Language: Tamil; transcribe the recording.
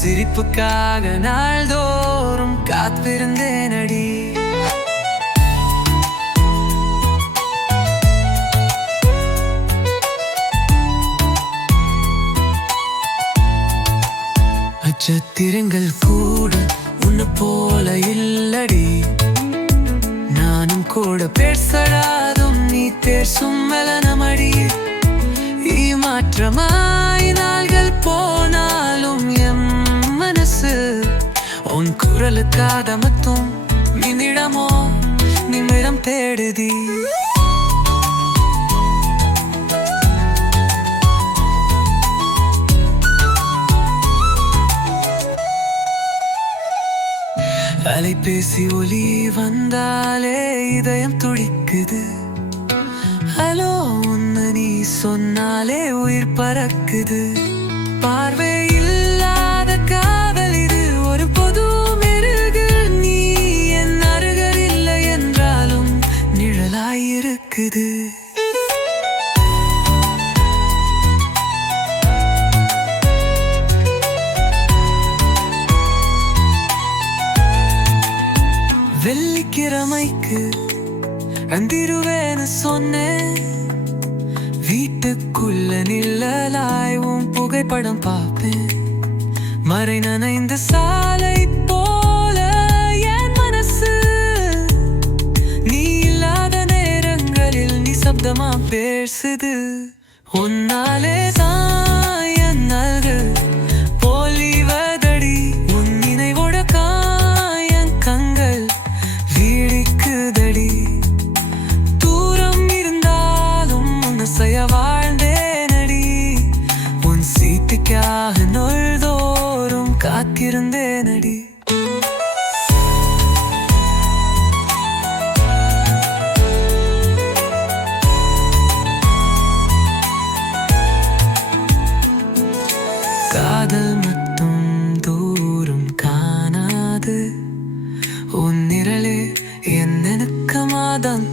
சிரிப்புக்காக நாள்தோறும் காத்திருந்தேனடி. நட்சத்திரங்கள் கூட உன்னை போல இல்லடி. நானும் கூட பேசலாதும் நீ பேசும் மெலனமடி. மாற்றமாய் நாள்கள் போனாலும் எம் மனசு உன் குரலுக்காக மட்டும் நிமிடம் தேடுதி. அலைபேசி ஒலி வந்தாலே இதயம் துடிக்குது. ஹலோ உன்னை நீ சொன்னாலே உயிர் பறக்குது. பார்வை இல்லாத காதல் இது ஒரு பொது மெருகு. நீ என் அருகில் இல்லை என்றாலும் நிழலாயிருக்குது. வெள்ளிக்கிழமைக்கு வந்திருவேன்னு சொன்னேன். வீட்டுக்குள்ள நிழலாய் உன் புகைப்படம் பார்ப்பேன். மறை நனைந்த சாலை போல என் மனசு நீ இல்லாத நேரங்களில் நிசப்தமா பேசுது. உன்னாலே தான் என் அழகு பொலிவதடி. உன் நினைவோட காயன் கண்கள் வீழிக்குதடி. தூரம் இருந்தாலும் உன்னை வாழ்ந்தேனடி. உன் சீட்டுக்காக நாள்தோறும் காத்திருந்தேனடி. காதல் மட்டும் தூரம் காணாது. உன் நிழலே என் நெருக்கமாதான்